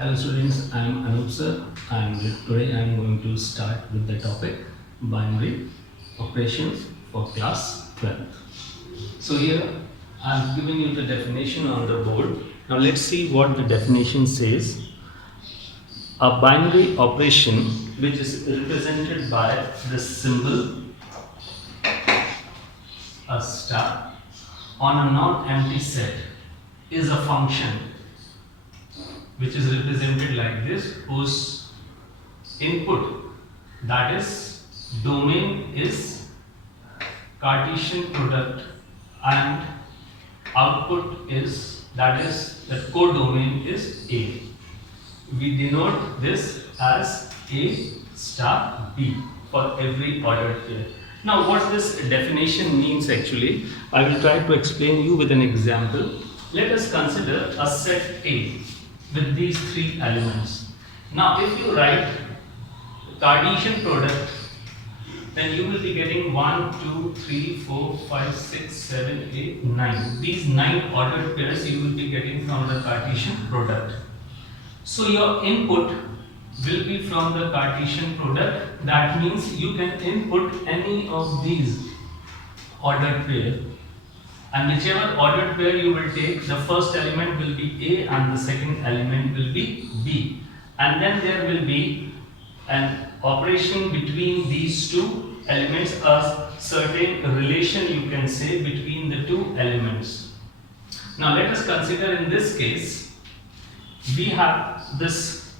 Hello students, I am Anup sir and today I am going to start with the topic binary operations for class 12th. So here I have given you the definition on the board. Now let's see what the definition says. A binary operation which is represented by this symbol, a star, on a non-empty set is a function which is represented like this, whose input, that is domain, is Cartesian product and output is, that is the codomain is A. We denote this as A star B for every ordered pair. Now what this definition means actually, I will try to explain you with an example. Let us consider a set A with these three elements. Now if you write Cartesian product, then you will be getting 1, 2, 3, 4, 5, 6, 7, 8, 9. These 9 ordered pairs you will be getting from the Cartesian product. So your input will be from the Cartesian product. That means you can input any of these ordered pair, and whichever ordered pair you will take, the first element will be A and the second element will be B, and then there will be an operation between these two elements, a certain relation you can say between the two elements. Now let us consider in this case, we have this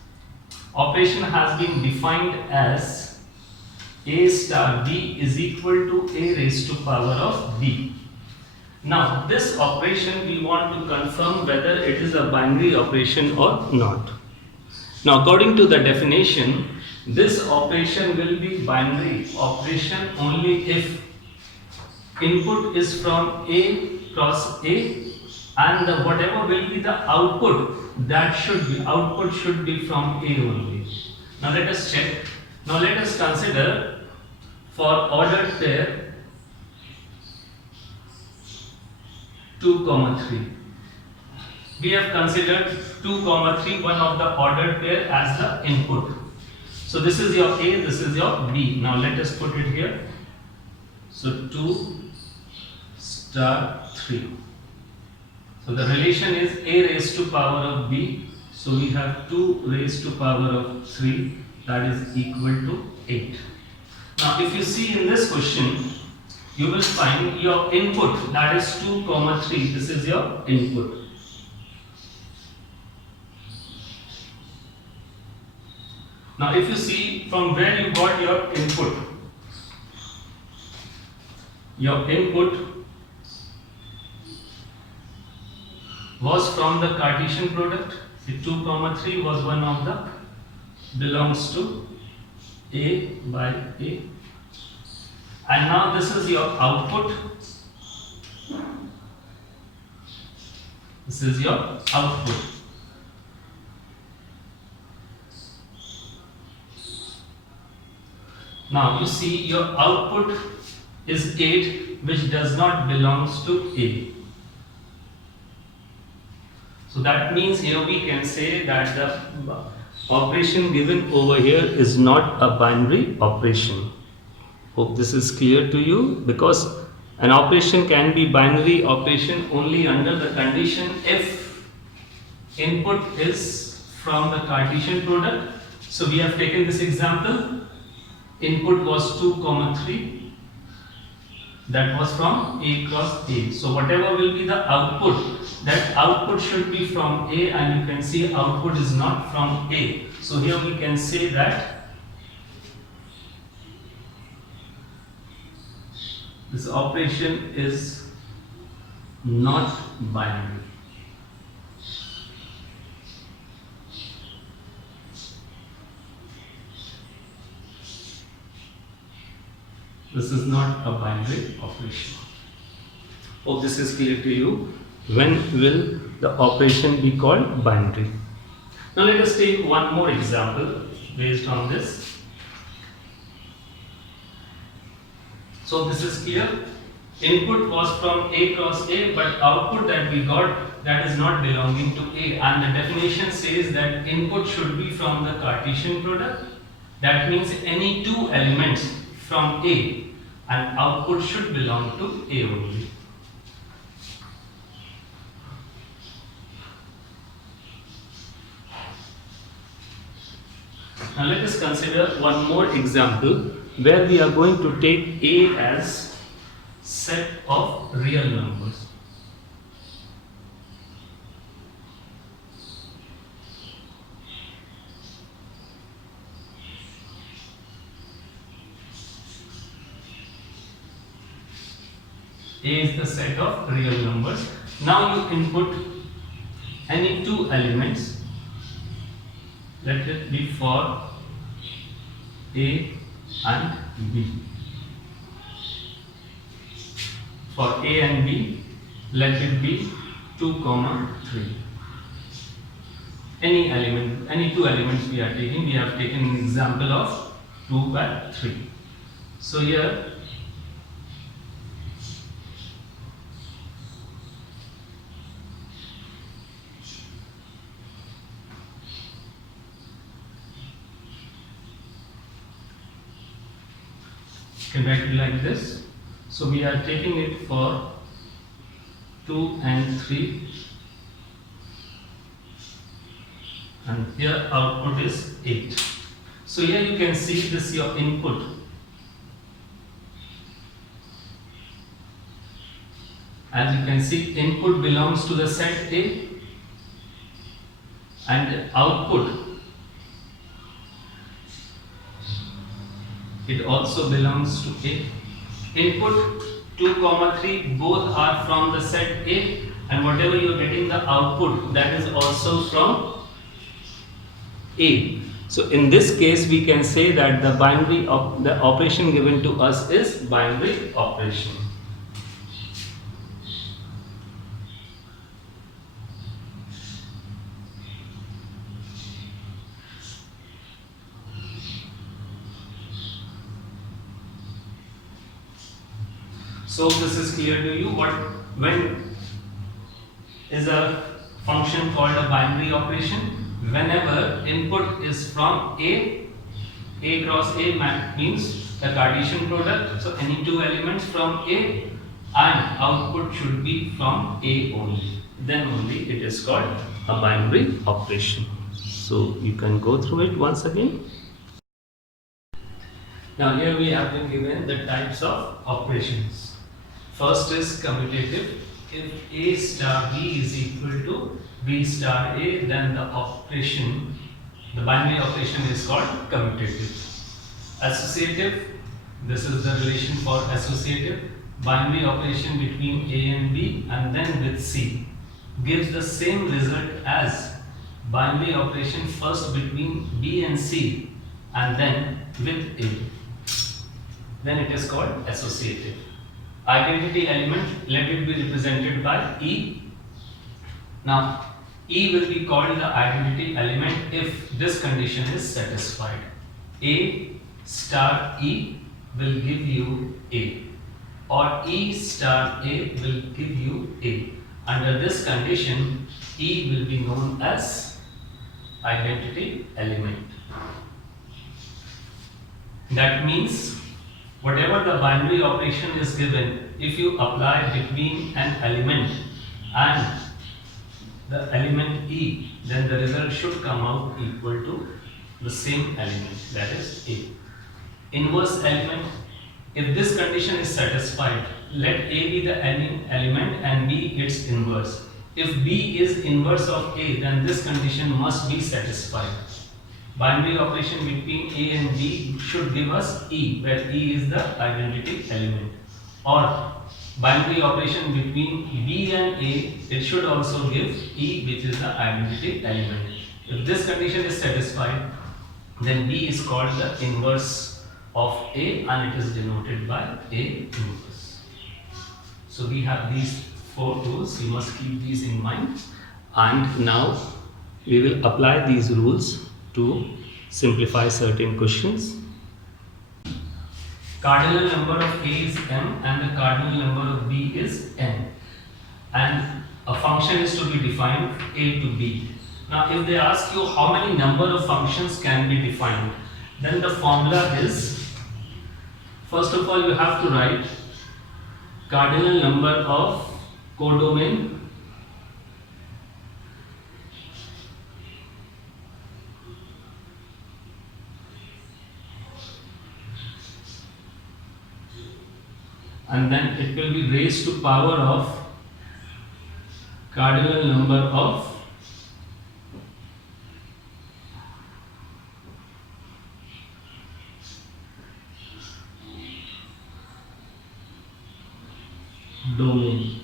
operation has been defined as A star B is equal to A raised to power of B. Now this operation we want to confirm whether it is a binary operation or not. Now according to the definition, this operation will be binary operation only if input is from A cross A and whatever will be the output, that output should be from A only. Now let us check. Now let us consider for ordered pair 2, 3. We have considered 2, 3, one of the ordered pair as the input. So this is your A, this is your B. Now let us put it here. So 2 star 3. So the relation is A raised to power of B. So we have 2 raised to power of 3, that is equal to 8. Now if you see in this question, you will find your input, that is 2, 3. This is your input. Now if you see from where you got your input was from the Cartesian product. The 2, 3 was one of the belongs to A by A. And now this is your output. This is your output. Now you see your output is 8, which does not belongs to A. So that means here we can say that the operation given over here is not a binary operation. Hope this is clear to you, because an operation can be binary operation only under the condition if input is from the Cartesian product. So we have taken this example. Input was 2, 3. That was from A cross A. So whatever will be the output, that output should be from A, and you can see output is not from A. So here we can say that this operation is not binary. This is not a binary operation. Hope this is clear to you. When will the operation be called binary? Now let us take one more example based on this. So this is clear. Input was from A cross A, but output that we got that is not belonging to A, and the definition says that input should be from the Cartesian product. That means any two elements from A, and output should belong to A only. Now let us consider one more example where we are going to take A as set of real numbers. A is the set of real numbers. Now you input any two elements. Let it be for A and B. For A and B, let it be 2, 3. Any element, any two elements we are taking. We have taken an example of 2 by 3. So here can write it like this. So we are taking it for 2 and 3, and here output is 8. So here you can see this your input. As you can see, input belongs to the set A, and output, it also belongs to A. Input 2, 3 both are from the set A, and whatever you are getting the output, that is also from A. So in this case we can say that the binary of the operation given to us is binary operation. So this is clear to you. When is a function called a binary operation? Whenever input is from A cross A means the Cartesian product. So any two elements from A, and output should be from A only. Then only it is called a binary operation. So you can go through it once again. Now here we have been given the types of operations. First is commutative. If A star B is equal to B star A, then the operation, the binary operation is called commutative. Associative, this is the relation for associative. Binary operation between A and B and then with C gives the same result as binary operation first between B and C and then with A. Then it is called associative. Identity element, let it be represented by E. Now, E will be called the identity element if this condition is satisfied. A star E will give you A, or E star A will give you A. Under this condition, E will be known as identity element. That means whatever the binary operation is given, if you apply between an element and the element E, then the result should come out equal to the same element, that is A. Inverse element, if this condition is satisfied, let A be the element and B its inverse. If B is inverse of A, then this condition must be satisfied. Binary operation between A and B should give us E, where E is the identity element. Or binary operation between B and A, it should also give E, which is the identity element. If this condition is satisfied, then B is called the inverse of A and it is denoted by A inverse. So we have these four rules, you must keep these in mind. And now we will apply these rules to simplify certain questions. Cardinal number of A is m and the cardinal number of B is n. And a function is to be defined a to b. Now if they ask you how many number of functions can be defined, then the formula is, first of all you have to write cardinal number of codomain and then it will be raised to power of cardinal number of domain.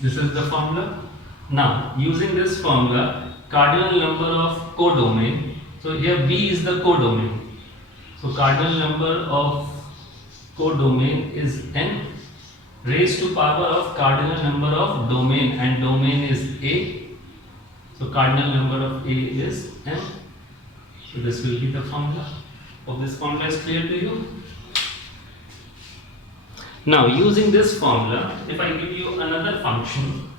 This is the formula. Now using this formula, cardinal number of codomain, so here B is the codomain, so cardinal number of codomain is n raised to power of cardinal number of domain, and domain is A, so cardinal number of A is n. So this will be the formula. Hope this formula is clear to you. Now using this formula, if I give you another function,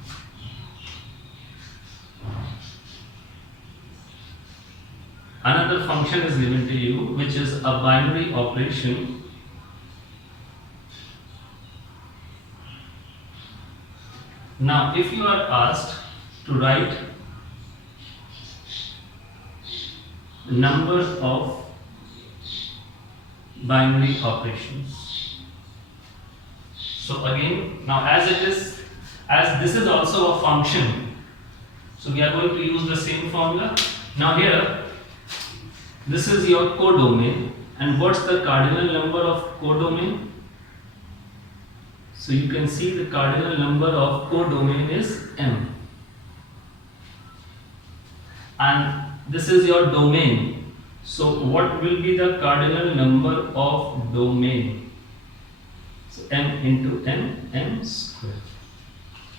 another function is given to you which is a binary operation. Now if you are asked to write number of binary operations, so again, now as this is also a function, so we are going to use the same formula. Now here, this is your codomain, and what's the cardinal number of codomain? So you can see the cardinal number of codomain is m, and this is your domain. So what will be the cardinal number of domain? So m into m square.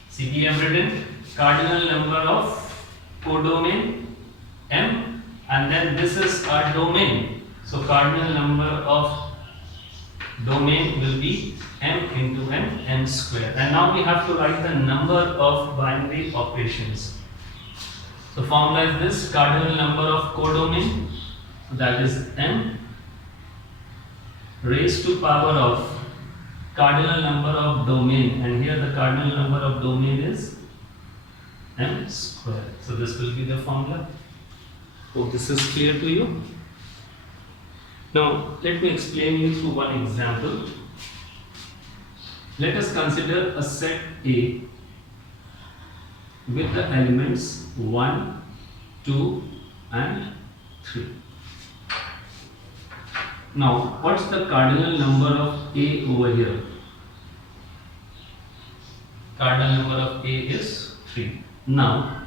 See, we have written cardinal number of codomain m, and then this is our domain. So cardinal number of domain will be m into m square. And now we have to write the number of binary operations. So formula is this: cardinal number of codomain, that is m, raised to power of cardinal number of domain, and here the cardinal number of domain is m square. So this will be the formula. Hope this is clear to you. Now let me explain you through one example. Let us consider a set A with the elements 1, 2 and 3. Now, what's the cardinal number of A over here? Cardinal number of A is 3. Now,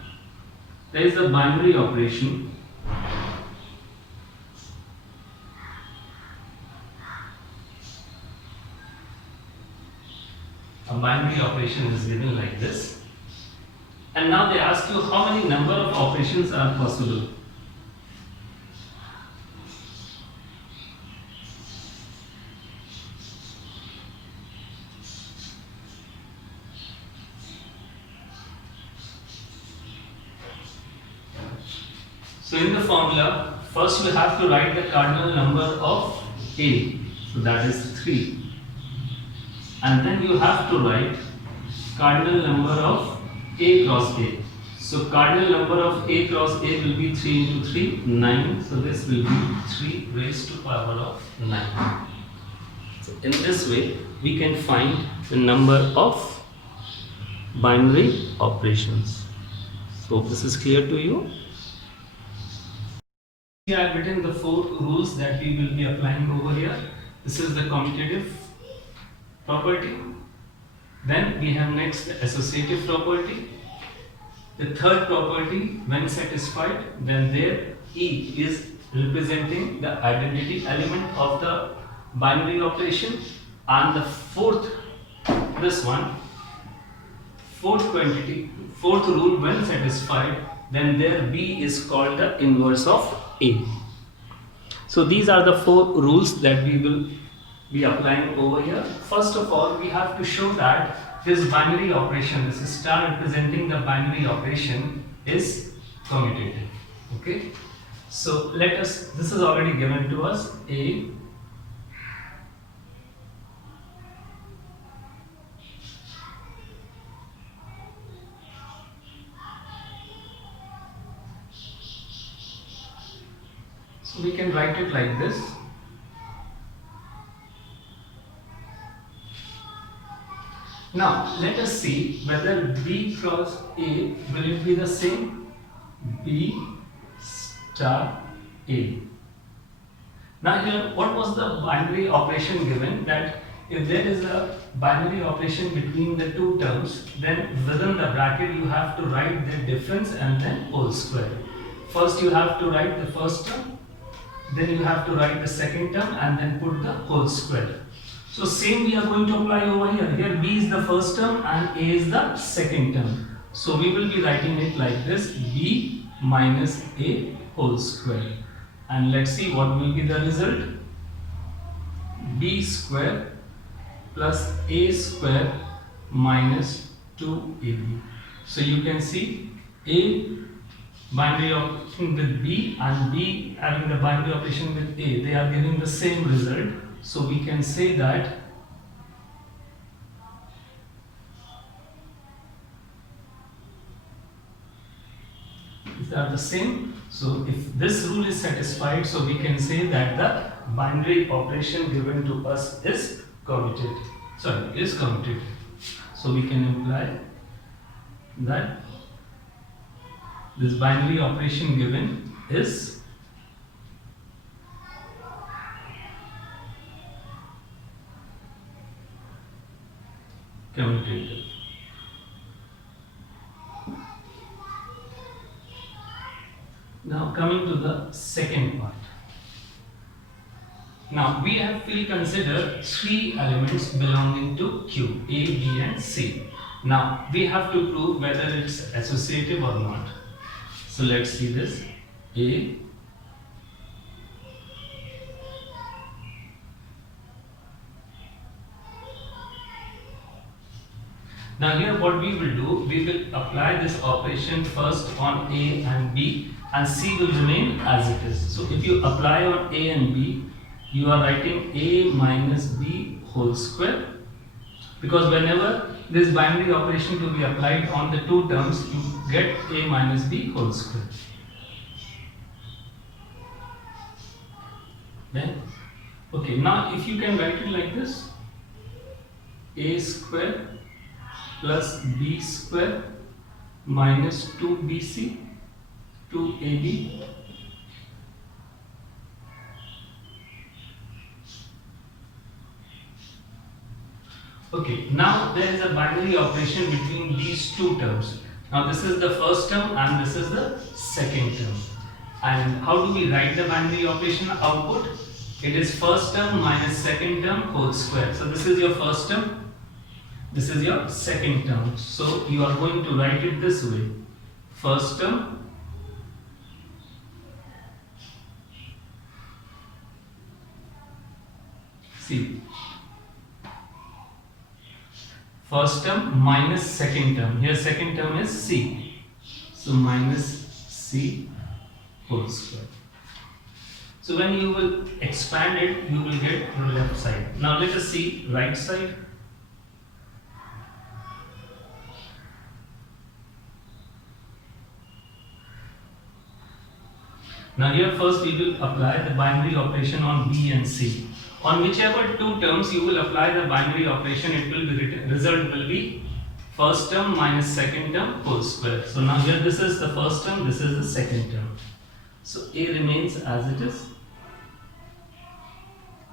there is a binary operation. A binary operation is given like this. And now they ask you how many number of operations are possible. So in the formula, first we have to write the cardinal number of A, so that is 3, and then you have to write cardinal number of A cross A. So cardinal number of A cross A will be 3 into 3, 9, so this will be 3 raised to power of 9. So in this way we can find the number of binary operations. So this is clear to you. I have written the 4 rules that we will be applying over here. This is the commutative property. Then we have next the associative property. The third property, when satisfied, then there E is representing the identity element of the binary operation, and the fourth, this one, fourth rule, when satisfied, then there B is called the inverse of A. So these are the 4 rules that we will be applying over here. First of all, we have to show that this binary operation, this star representing the binary operation is commutative. Okay, so let us, this is already given to us, A so we can write it like this. Now let us see whether B cross A, will it be the same? B star A. Now here, what was the binary operation given? That if there is a binary operation between the two terms, then within the bracket you have to write the difference and then whole square. First you have to write the first term, then you have to write the second term and then put the whole square. So same we are going to apply over here. Here B is the first term and A is the second term. So we will be writing it like this, B minus A whole square. And let's see what will be the result. B square plus A square minus 2AB. So you can see A binary operation with B and B having the binary operation with A, they are giving the same result. So we can say that they are the same. So if this rule is satisfied, so we can say that the binary operation given to us is commutative. Sorry, is commutative. So we can imply that this binary operation given is commutative. Now coming to the second part. Now we will consider three elements belonging to Q, A, B and C. Now we have to prove whether it's associative or not. So let's see this. A, now here what we will do, we will apply this operation first on A and B and C will remain as it is. So if you apply on A and B, you are writing A minus B whole square, because whenever this binary operation to be applied on the two terms, you get A minus B whole square. Then, okay, now if you can write it like this, A square plus B square minus 2BC 2AB okay, now there is a binary operation between these two terms. Now this is the first term and this is the second term. And how do we write the binary operation output? It is first term minus second term whole square. So this is your first term, this is your second term. So you are going to write it this way. First term C. First term minus second term. Here second term is C. So minus C whole square. So when you will expand it, you will get the left side. Now let us see right side. Now here first we will apply the binary operation on B and C. On whichever two terms you will apply the binary operation, it will be written, result will be first term minus second term whole square. So now here this is the first term, this is the second term. So A remains as it is,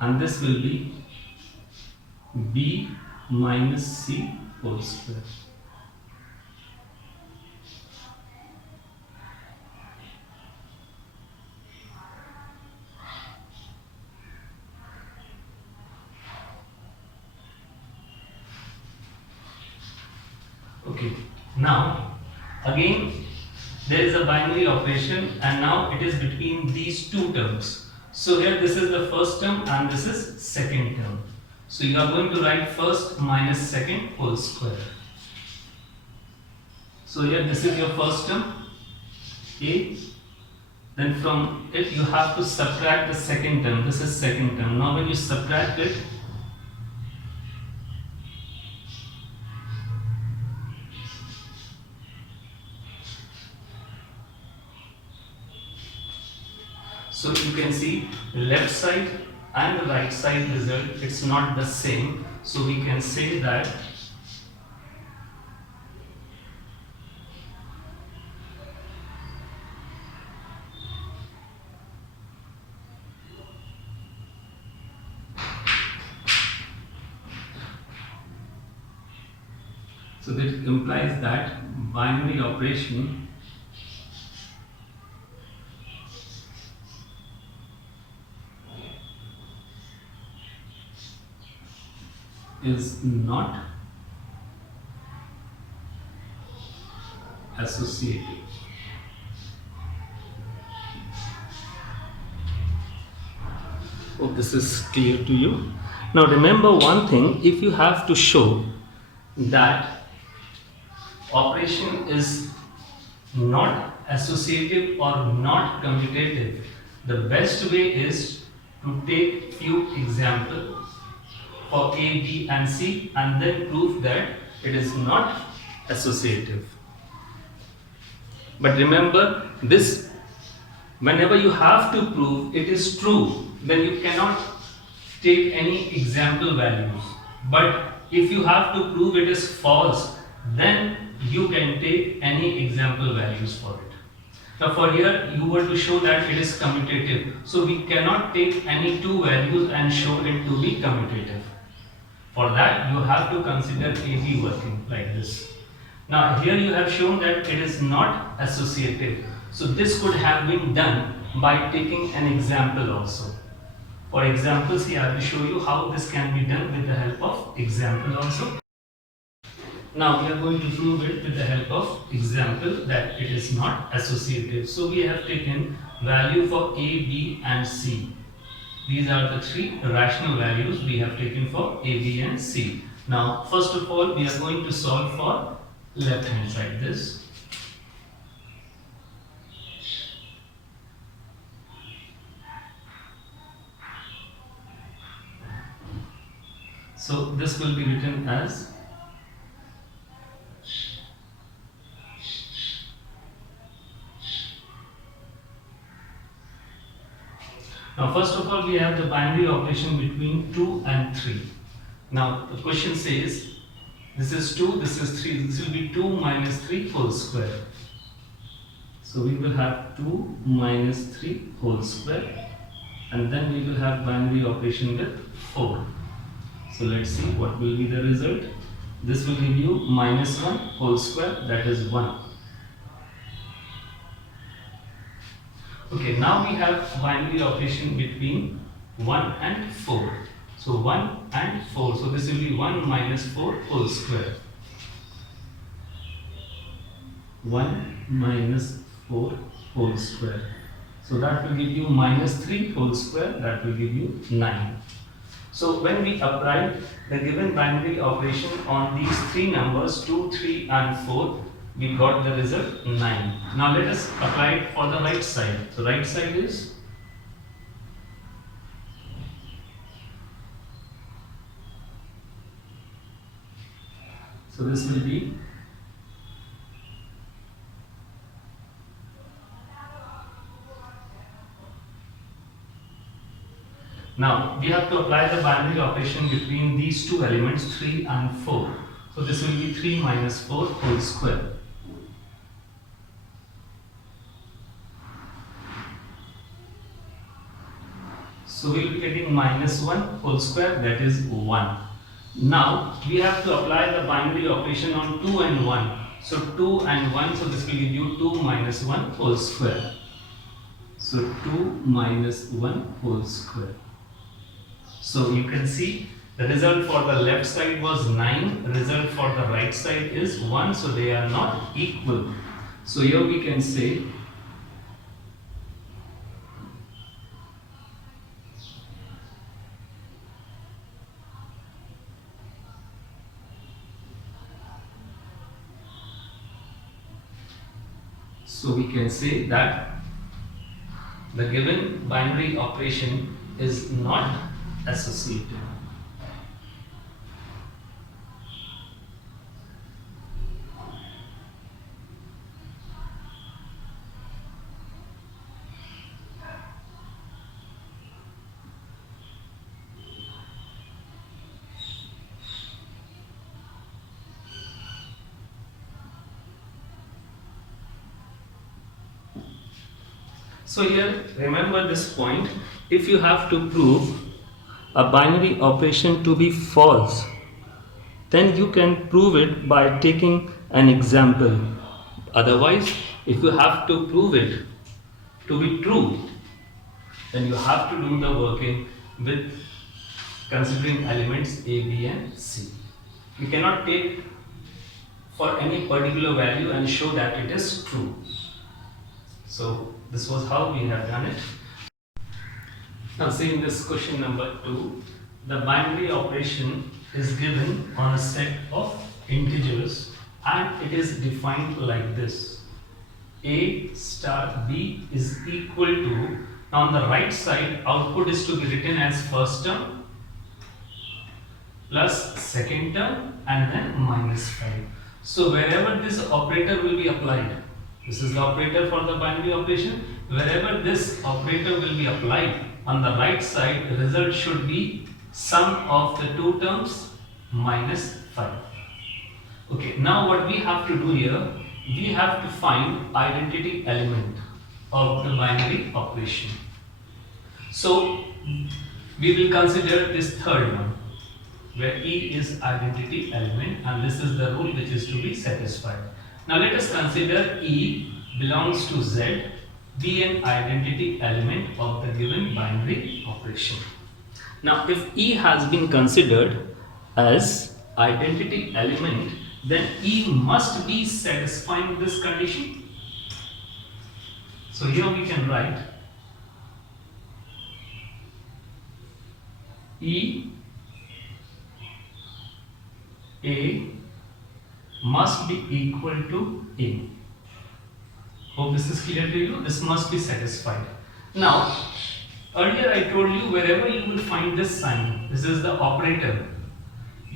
and this will be B minus C whole square. Okay, now again there is a binary operation and now it is between these two terms. So here this is the first term and this is second term. So you are going to write first minus second whole square. So here this is your first term A. Then from it you have to subtract the second term. This is second term. Now when you subtract it, so you can see left side and the right side result, it's not the same. So we can say that so that implies that binary operation is not associative. Hope this is clear to you. Now remember one thing, if you have to show that operation is not associative or not commutative, the best way is to take few examples for A, B and C and then prove that it is not associative. But remember this, whenever you have to prove it is true, then you cannot take any example values. But if you have to prove it is false, then you can take any example values for it. Now for here you were to show that it is commutative. So we cannot take any two values and show it to be commutative. For that you have to consider AB working like this. Now here you have shown that it is not associative. So this could have been done by taking an example also. For examples here I will show you how this can be done with the help of example also. Now we are going to prove it with the help of example that it is not associative. So we have taken value for A, B and C. These are the three rational values we have taken for A, B and C. Now first of all we are going to solve for left hand side this. So this will be written as now first of all we have the binary operation between 2 and 3. Now the question says this is 2, this is 3, this will be 2 minus 3 whole square. So we will have 2 minus 3 whole square and then we will have binary operation with 4. So let's see what will be the result. This will give you minus 1 whole square, that is 1. Okay, now we have binary operation between 1 and 4. So 1 and 4. So this will be 1 minus 4 whole square. 1 minus 4 whole square. So that will give you minus 3 whole square. That will give you 9. So when we apply the given binary operation on these three numbers 2, 3 and 4, we got the result 9. Now let us apply it for the right side. So right side is so this will be now we have to apply the binary operation between these two elements 3 and 4. So this will be 3 minus 4 whole square. So we will be getting minus 1 whole square, that is 1. Now we have to apply the binary operation on 2 and 1. So 2 and 1, so this will give you 2 minus 1 whole square. So 2 minus 1 whole square. So you can see the result for the left side was 9, result for the right side is 1, so they are not equal. So here we can say So we can say that the given binary operation is not associated. So here remember this point, if you have to prove a binary operation to be false, then you can prove it by taking an example. Otherwise, if you have to prove it to be true, then you have to do the working with considering elements A, B and C. You cannot take for any particular value and show that it is true. So this was how we have done it. Now see in this question number 2, the binary operation is given on a set of integers and it is defined like this. A star B is equal to, now on the right side output is to be written as first term plus second term and then minus 5. So wherever this operator will be applied, this is the operator for the binary operation, wherever this operator will be applied, on the right side the result should be sum of the two terms minus 5. Okay, now what we have to do here, we have to find identity element of the binary operation. So we will consider this third one, where E is identity element and this is the rule which is to be satisfied. Now let us consider E belongs to Z, be an identity element of the given binary operation. Now if E has been considered as identity element, then E must be satisfying this condition. So here we can write E A must be equal to A. Hope this is clear to you. This must be satisfied. Now, earlier I told you wherever you will find this sign, this is the operator,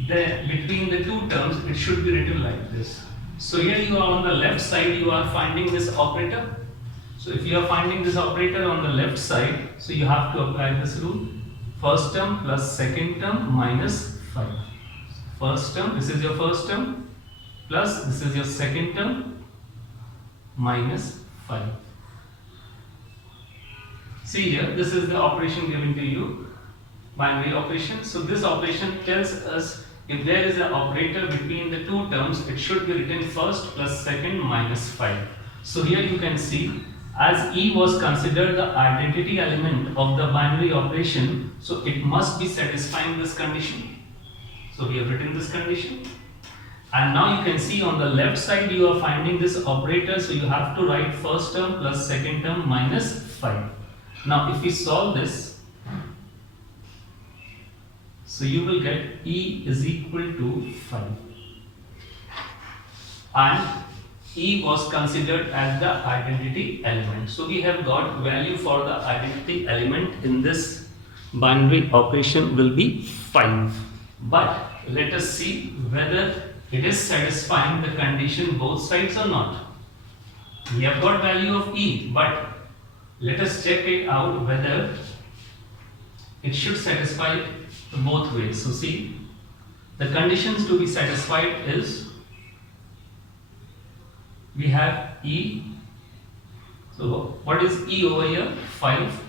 then between the two terms it should be written like this. So here you are on the left side, you are finding this operator. So if you are finding this operator on the left side, so you have to apply this rule. First term plus second term minus 5. First term, this is your first term, plus this is your second term, minus 5. See here, this is the operation given to you, binary operation. So this operation tells us if there is an operator between the two terms, it should be written first plus second minus 5. So here you can see, as E was considered the identity element of the binary operation, so it must be satisfying this condition. So we have written this condition. And now you can see on the left side you are finding this operator, so you have to write first term plus second term minus 5. Now if we solve this, so you will get E is equal to 5. And E was considered as the identity element. So we have got value for the identity element in this binary operation will be 5. But let us see whether it is satisfying the condition both sides or not. We have got value of E, but let us check it out whether it should satisfy both ways. So see, the conditions to be satisfied is, we have E. So what is E over here? 5.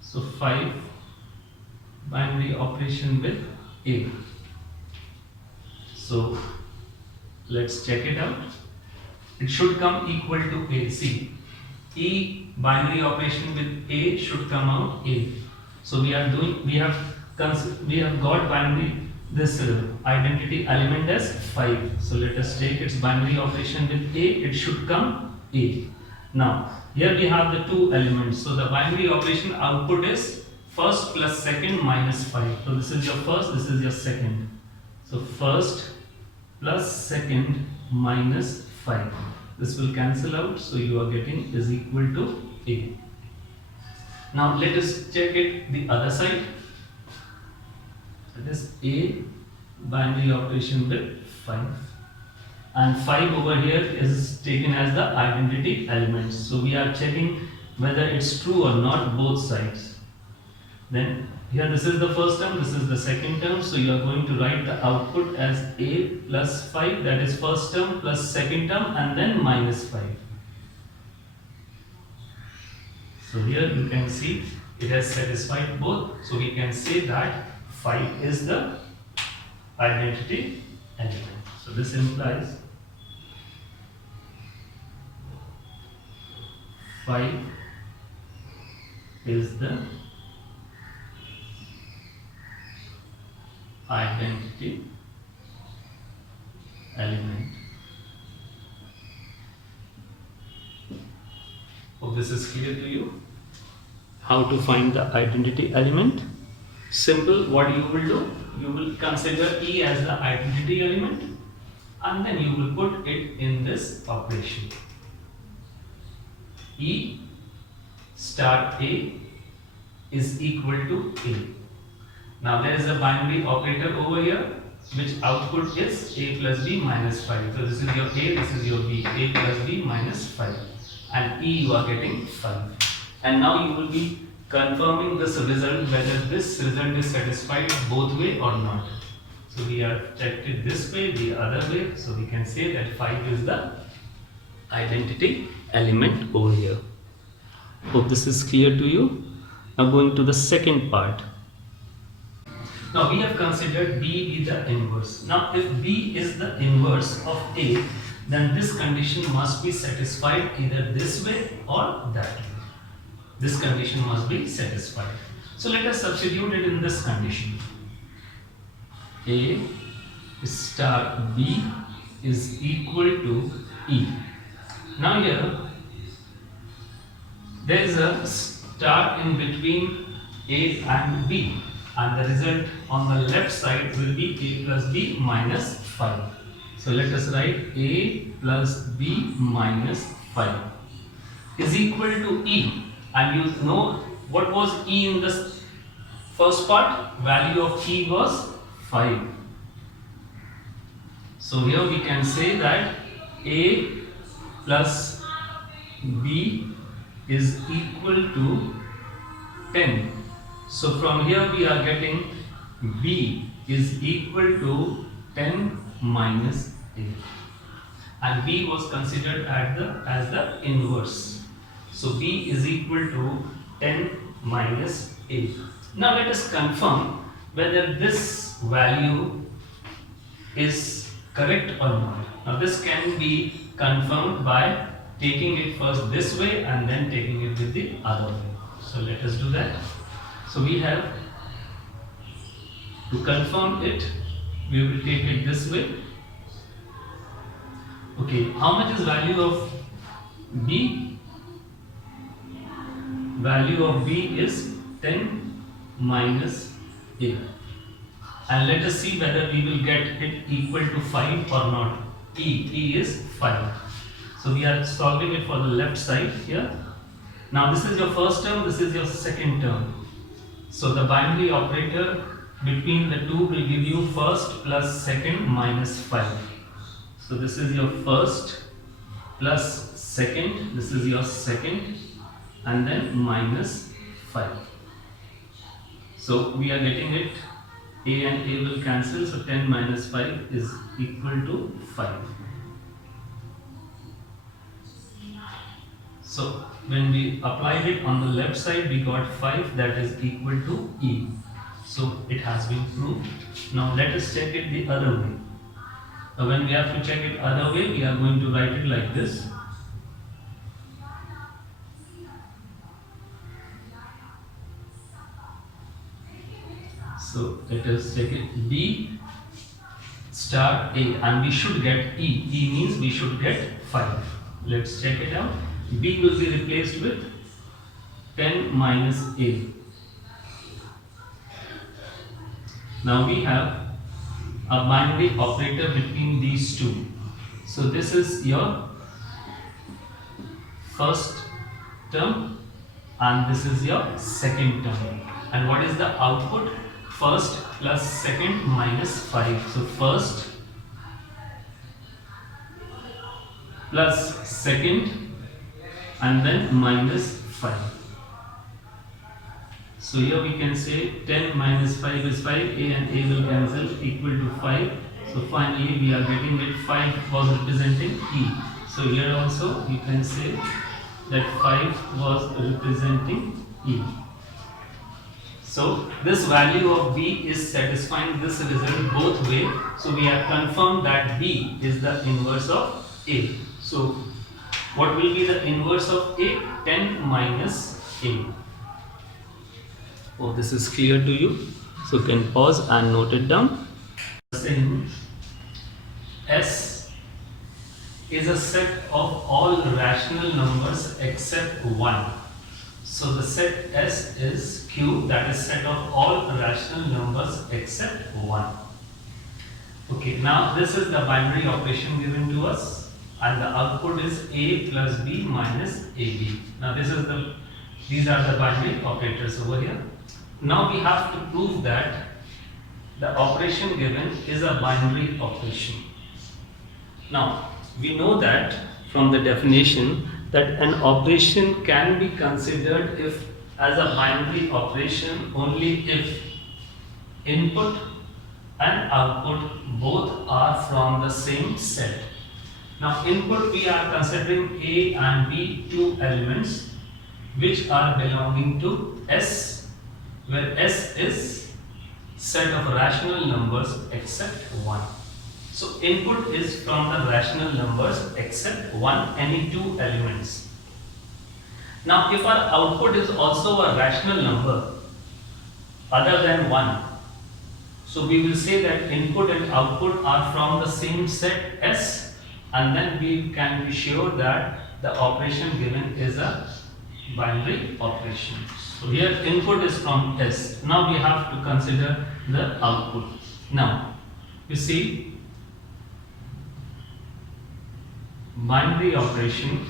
So 5 binary operation with A. So let's check it out. It should come equal to A. See, E binary operation with A should come out A. So we have got binary this identity element as 5. So let us take its binary operation with A. It should come A. Now here we have the two elements. So the binary operation output is first plus second minus 5. So this is your first, this is your second. So first plus second minus 5. This will cancel out, so you are getting is equal to A. Now let us check it the other side. That is A binary operation with 5. And 5 over here is taken as the identity element. So we are checking whether it's true or not, both sides. Then here this is the first term, this is the second term. So you are going to write the output as A plus 5, that is first term plus second term, and then minus 5. So here you can see it has satisfied both. So we can say that 5 is the identity element. So this implies 5 is the identity element. Hope this is clear to you. How to find the identity element? Simple. What you will do? You will consider E as the identity element, and then you will put it in this operation. E star A is equal to A. Now there is a binary operator over here, which output is A plus B minus 5. So this is your A, this is your B. A plus B minus 5. And E you are getting 5. And now you will be confirming this result, whether this result is satisfied both way or not. So we have checked it this way, the other way. So we can say that 5 is the identity element over here. Hope this is clear to you. Now going to the second part. Now we have considered B be the inverse. Now if B is the inverse of A, then this condition must be satisfied either this way or that way. This condition must be satisfied. So let us substitute it in this condition. A star B is equal to E. Now here there is a star in between A and B, and the result on the left side will be A plus B minus 5. So let us write A plus B minus 5 is equal to E. And you know what was E in this first part? Value of E was 5. So here we can say that A plus B is equal to 10. So from here we are getting B is equal to 10 minus A. And B was considered as the inverse. So B is equal to 10 minus A. Now let us confirm whether this value is correct or not. Now this can be confirmed by taking it first this way and then taking it with the other way. So let us do that. So we have to confirm it, we will take it this way. Okay, how much is value of B? Value of B is 10 minus A. And let us see whether we will get it equal to 5 or not. E is 5. So we are solving it for the left side here. Now this is your first term, this is your second term. So the binary operator between the two will give you first plus second minus 5. So this is your first plus second, this is your second, and then minus 5. So we are getting it, A and A will cancel, so 10 minus 5 is equal to 5. So when we applied it on the left side, we got 5, that is equal to E. So it has been proved. Now let us check it the other way. Now when we have to check it other way, we are going to write it like this. So let us check it. B star A, and we should get E. E means we should get 5. Let's check it out. B will be replaced with 10 minus A. Now we have a binary operator between these two. So this is your first term and this is your second term. And what is the output? First plus second minus 5. So first plus second and then minus 5. So here we can say 10 minus 5 is 5, a and a will cancel, equal to 5. So finally we are getting it 5 was representing E. So here also you can say that 5 was representing E. So this value of B is satisfying this result both way. So we have confirmed that B is the inverse of A. So what will be the inverse of A? 10 minus A. Oh, this is clear to you. So you can pause and note it down. Saying S is a set of all rational numbers except 1. So the set S is Q, that is set of all rational numbers except 1. Okay, now this is the binary operation given to us and the output is A plus B minus AB. Now these are the binary operators over here. Now we have to prove that the operation given is a binary operation. Now we know that from the definition that an operation can be considered if as a binary operation only if input and output both are from the same set. Now input we are considering A and B, two elements which are belonging to S, where S is set of rational numbers except 1. So input is from the rational numbers except 1, any two elements. Now if our output is also a rational number other than 1, so we will say that input and output are from the same set S, and then we can be sure that the operation given is a binary operation. So here input is from S. Now we have to consider the output. Now you see binary operation,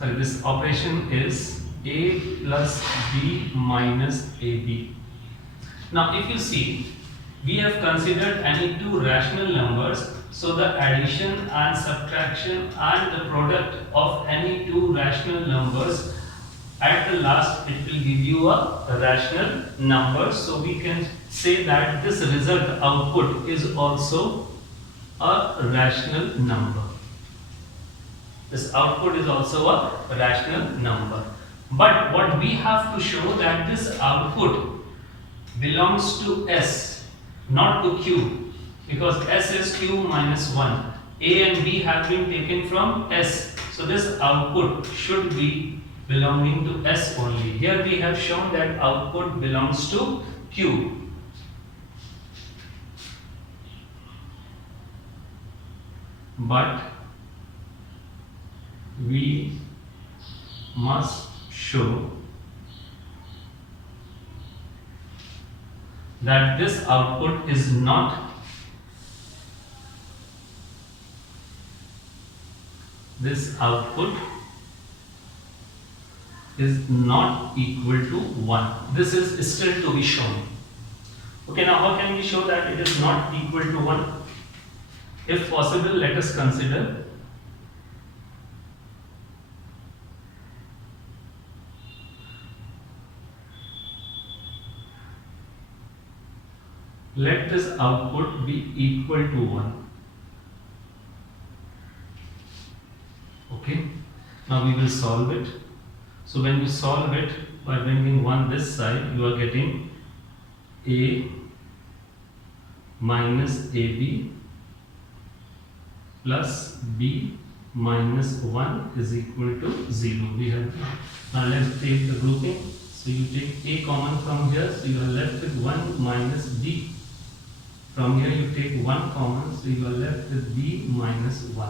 this operation is A plus B minus AB. Now if you see, we have considered any two rational numbers, so the addition and subtraction and the product of any two rational numbers, at the last it will give you a rational number. So we can say that this result output is also a rational number. This output is also a rational number. But what we have to show that this output belongs to S, not to Q, because S is Q minus 1. A and B have been taken from S. So this output should be belonging to S only. Here we have shown that output belongs to Q. But we must show that this output is not equal to 1. This is still to be shown. Okay, now how can we show that it is not equal to 1? If possible, let us consider let this output be equal to 1. Okay, now we will solve it. So when you solve it by bringing 1 this side, you are getting A minus AB plus B minus 1 is equal to 0. We have now let's take the grouping. So you take A common from here, so you are left with 1 minus B. From here you take 1 common, so you are left with B minus 1.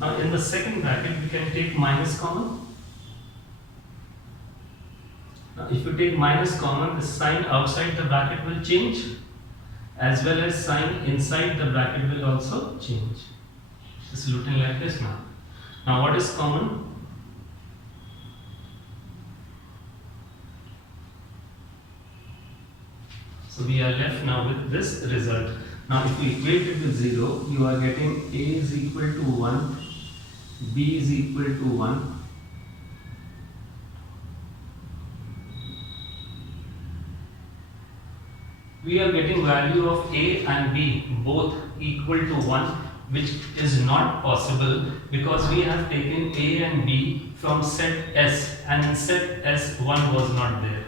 Now in the second bracket we can take minus common. Now if you take minus common, the sign outside the bracket will change, as well as sign inside the bracket will also change. This is written like this now. Now what is common? So we are left now with this result. Now if we equate it with 0, you are getting A is equal to 1, B is equal to 1. We are getting value of A and B both equal to 1, which is not possible because we have taken A and B from set S, and in set S 1 was not there.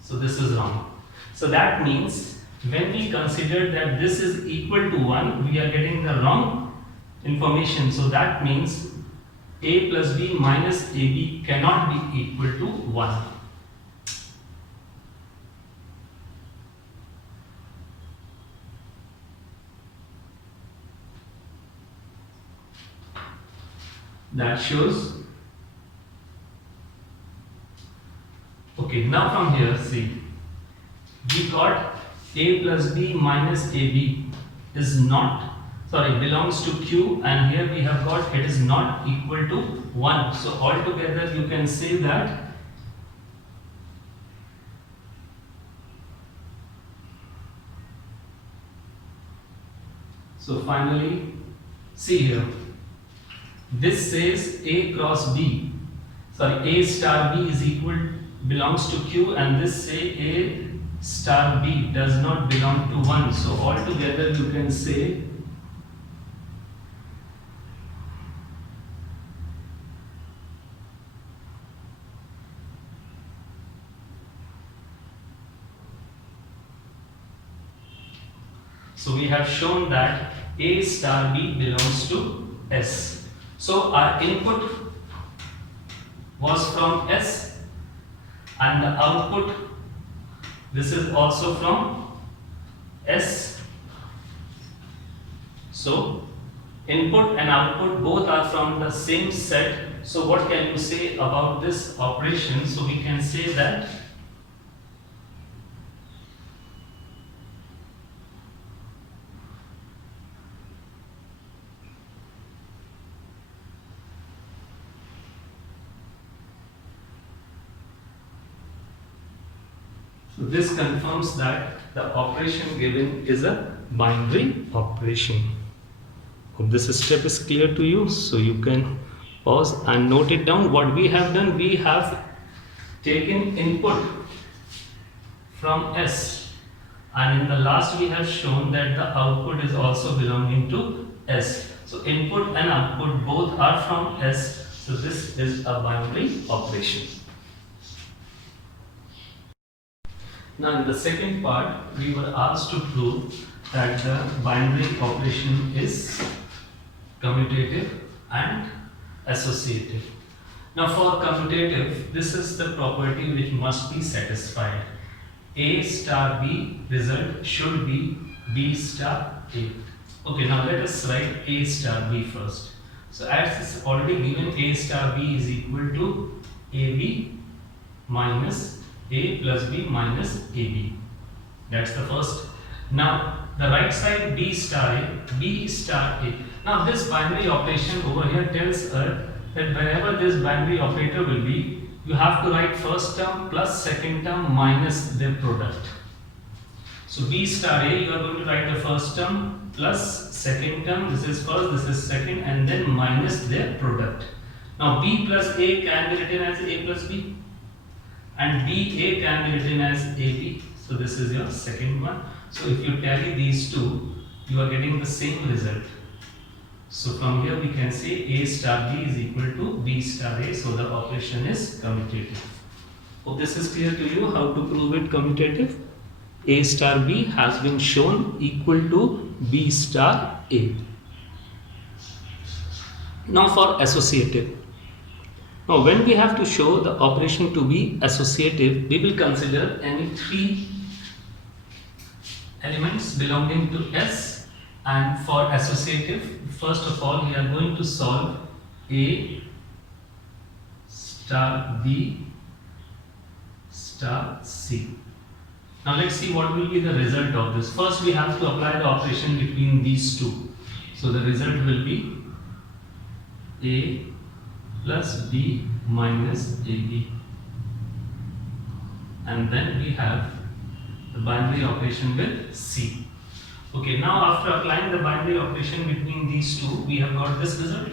So this is wrong. So that means when we consider that this is equal to 1, we are getting the wrong information. So that means A plus B minus AB cannot be equal to 1. That shows. Okay, now from here, see, we got A plus B minus AB is not, belongs to Q, and here we have got it is not equal to 1. So altogether you can say that so finally, see here, this says A cross B, A star B is equal, belongs to Q, and this say A star B does not belong to 1. So altogether you can say so we have shown that A star B belongs to S. So our input was from S and the output, this is also from S. So input and output both are from the same set. So what can you say about this operation? So we can say that so this confirms that the operation given is a binary operation. Hope this step is clear to you. So you can pause and note it down. What we have done, we have taken input from S, and in the last we have shown that the output is also belonging to S. So input and output both are from S. So this is a binary operation. Now in the second part, we were asked to prove that the binary operation is commutative and associative. Now for commutative, this is the property which must be satisfied. A star B result should be B star A. Okay, now let us write A star B first. So as is already given, A star B is equal to AB minus A plus B minus AB. That's the first. Now the right side B star A, B star A. Now this binary operation over here tells us that wherever this binary operator will be, you have to write first term plus second term minus their product. So B star A, you are going to write the first term plus second term, this is first, this is second, and then minus their product. Now B plus A can be written as A plus B, and BA can be written as AB. So this is your second one. So if you carry these two, you are getting the same result. So from here we can say A star B is equal to B star A. So the operation is commutative. Hope this is clear to you how to prove it commutative. A star B has been shown equal to B star A. Now for associative. Now when we have to show the operation to be associative, we will consider any three elements belonging to S, and for associative, first of all we are going to solve A star B star C. Now let's see what will be the result of this. First we have to apply the operation between these two. So the result will be A plus B minus AB. And then we have the binary operation with C. Okay, now after applying the binary operation between these two, we have got this result.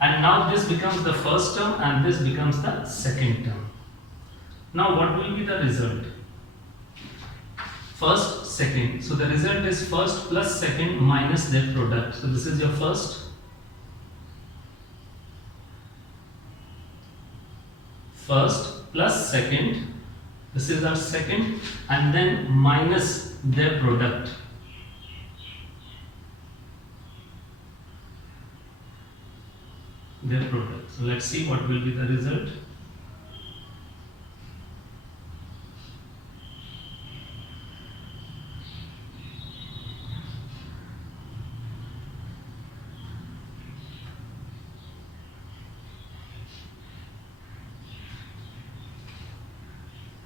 And now this becomes the first term and this becomes the second term. Now what will be the result? First, second. So the result is first plus second minus their product. So this is your first. First plus second. This is our second. And then minus their product. Their product. So let's see what will be the result.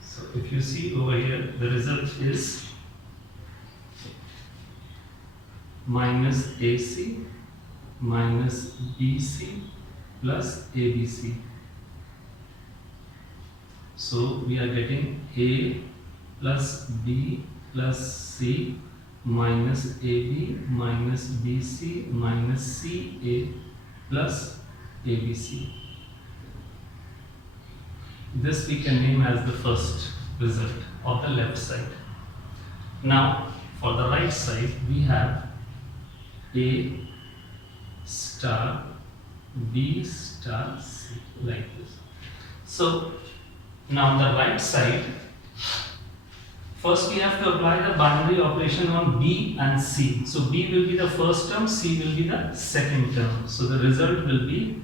So if you see over here, the result is minus AC minus BC plus ABC. So we are getting A plus B plus C minus AB minus BC minus CA plus ABC. This we can name as the first result of the left side. Now for the right side we have A star B star C, like this. So now on the right side, first we have to apply the binary operation on B and C. So B will be the first term, C will be the second term. So the result will be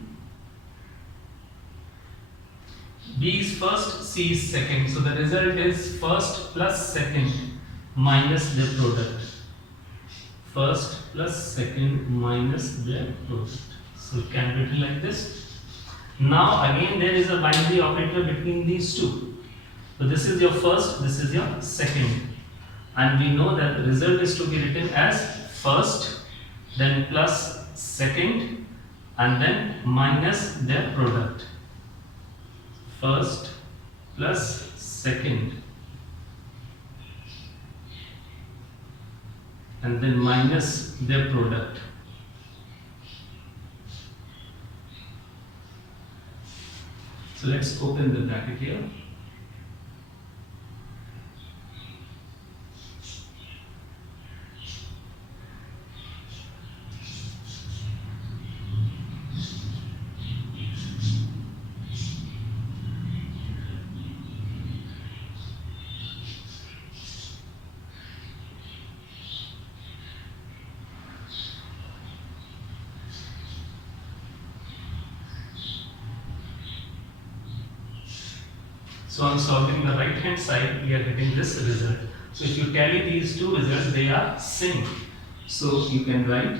B is first, C is second. So the result is first plus second minus their product. First plus second minus their product. So it can be written like this. Now again there is a binary operator between these two. So this is your first, this is your second. And we know that the result is to be written as first, then plus second, and then minus their product. First plus second, and then minus their product. So let's open the bracket here. So on solving the right hand side, we are getting this result. So if you tally these two results, they are same. So you can write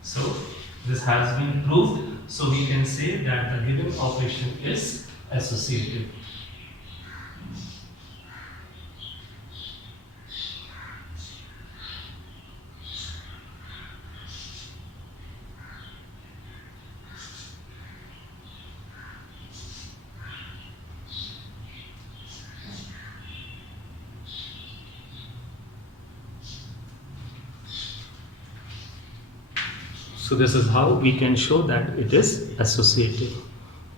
so this has been proved. So we can say that the given operation is associative. So this is how we can show that it is associative.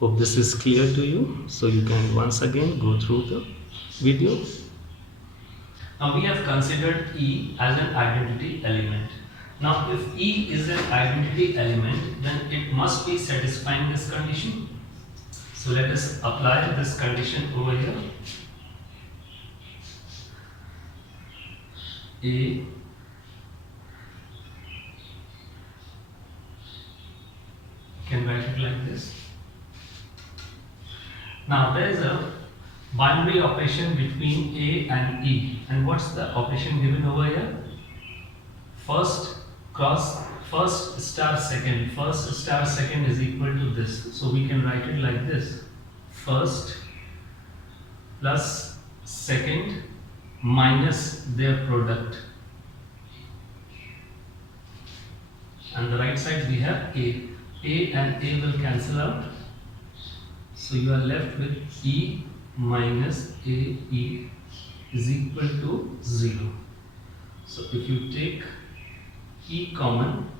Hope this is clear to you. So you can once again go through the video. Now we have considered E as an identity element. Now if E is an identity element, then it must be satisfying this condition. So let us apply this condition over here. A can write it like this. Now there is a binary operation between A and E. And what's the operation given over here? First cross first star second. First star second is equal to this. So we can write it like this. First plus second minus their product. And the right side we have A. A and A will cancel out. So you are left with E minus AE is equal to 0. So if you take E common,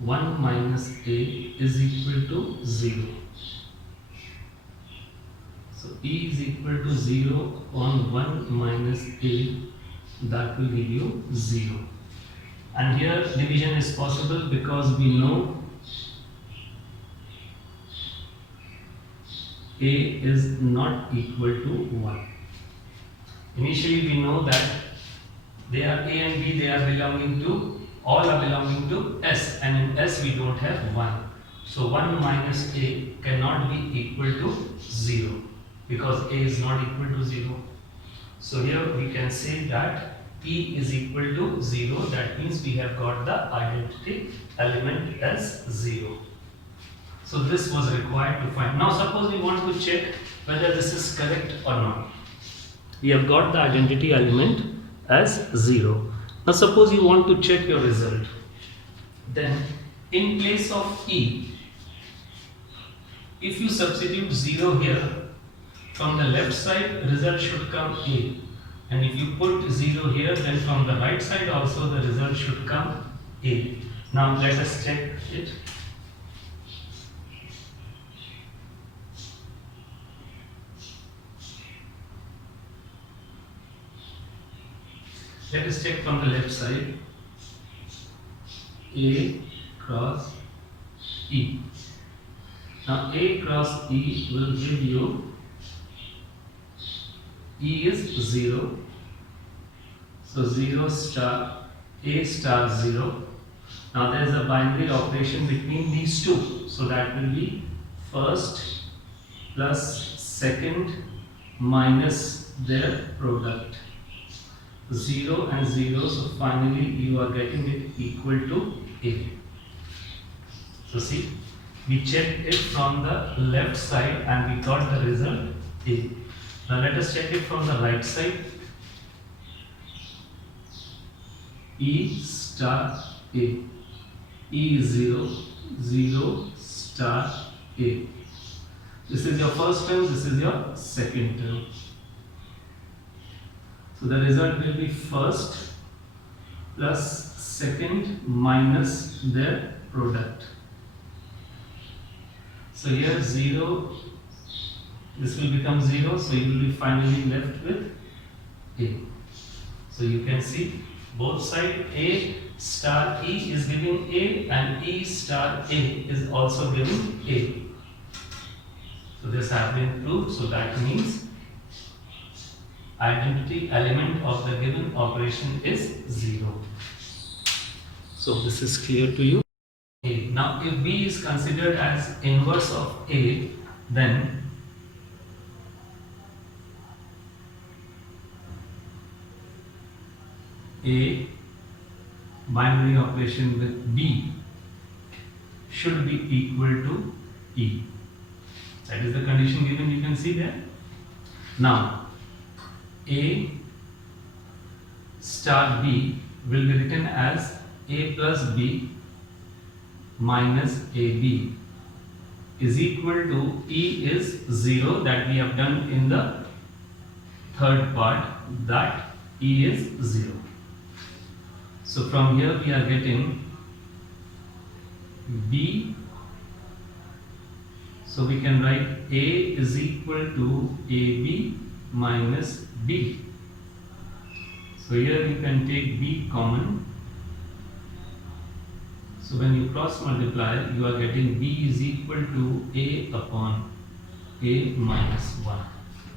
1 minus A is equal to 0. So E is equal to 0 upon 1 minus A, that will give you 0. And here division is possible because we know A is not equal to 1. Initially we know that they are A and B, they are belonging to, all are belonging to S, and in S we don't have 1. So 1 minus A cannot be equal to 0 because A is not equal to 0. So here we can say that P is equal to 0, that means we have got the identity element as 0. So this was required to find. Now suppose we want to check whether this is correct or not. We have got the identity element as 0. Now suppose you want to check your result. Then in place of E, if you substitute 0 here, from the left side result should come A. And if you put 0 here, then from the right side also the result should come A. Now let us check it. Let us check from the left side. A cross E. Now A cross E will give you, E is 0. So 0 star, A star 0. Now there is a binary operation between these two. So that will be first plus second minus their product. 0 and 0, so finally you are getting it equal to A. So see, we checked it from the left side and we got the result A. Now let us check it from the right side. E star A. E is 0, 0 star A. This is your first term, this is your second term. So the result will be first plus second minus their product. So here 0, this will become 0, so you will be finally left with A. So you can see both sides, A star E is giving A and E star A is also giving A. So this has been proved, so that means identity element of the given operation is 0. So this is clear to you. A. Now if B is considered as inverse of A, then A binary operation with B should be equal to E. That is the condition given, you can see there. Now A star B will be written as A plus B minus AB is equal to E is 0, that we have done in the third part, that E is 0. So from here we are getting B, so we can write A is equal to AB minus B. So here you can take B common. So when you cross multiply, you are getting B is equal to A upon A minus 1.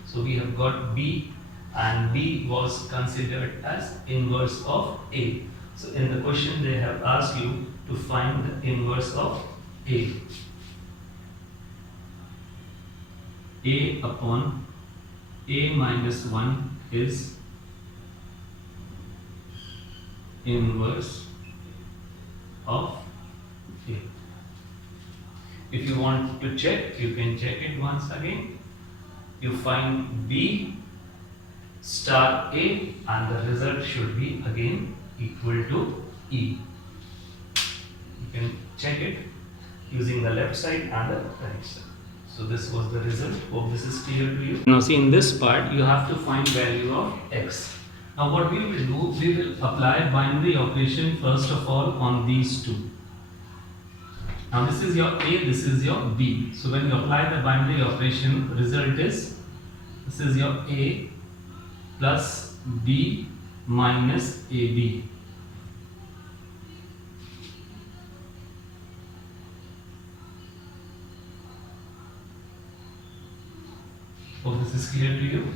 So we have got B, and B was considered as inverse of A. So in the question they have asked you to find the inverse of A. A upon A minus 1 is inverse of A. If you want to check, you can check it once again. You find B star A and the result should be again equal to E. You can check it using the left side and the right side. So this was the result. Hope this is clear to you. Now see, in this part you have to find value of x. Now what we will do, we will apply binary operation first of all on these two. Now this is your A, this is your B. So when you apply the binary operation, result is, this is your A plus B minus AB. Hope this is clear to you.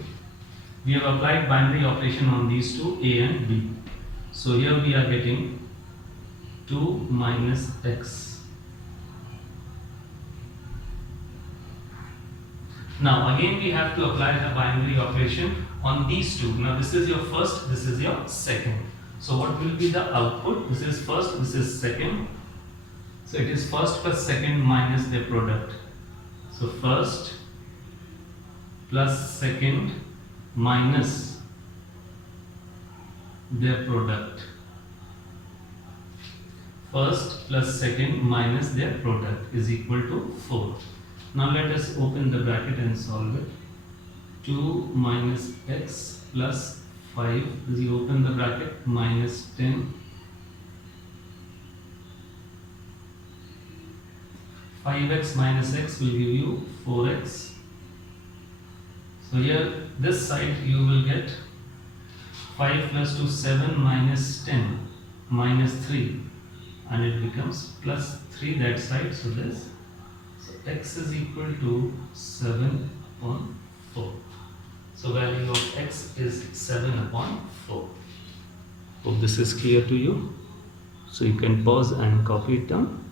We have applied binary operation on these two, A and B. So here we are getting 2 minus x. Now again we have to apply the binary operation on these two. Now this is your first, this is your second. So what will be the output? This is first, this is second. So it is first plus second minus their product. So first plus second minus their product. First plus second minus their product is equal to 4. Now let us open the bracket and solve it. 2 minus x plus 5, as you open the bracket, minus 10. 5x minus x will give you 4x. So here this side you will get 5 plus 2, 7 minus 10 minus 3, and it becomes plus 3 that side. So this, so x is equal to 7 upon 4. So value of x is 7 upon 4. Hope this is clear to you. So you can pause and copy it down.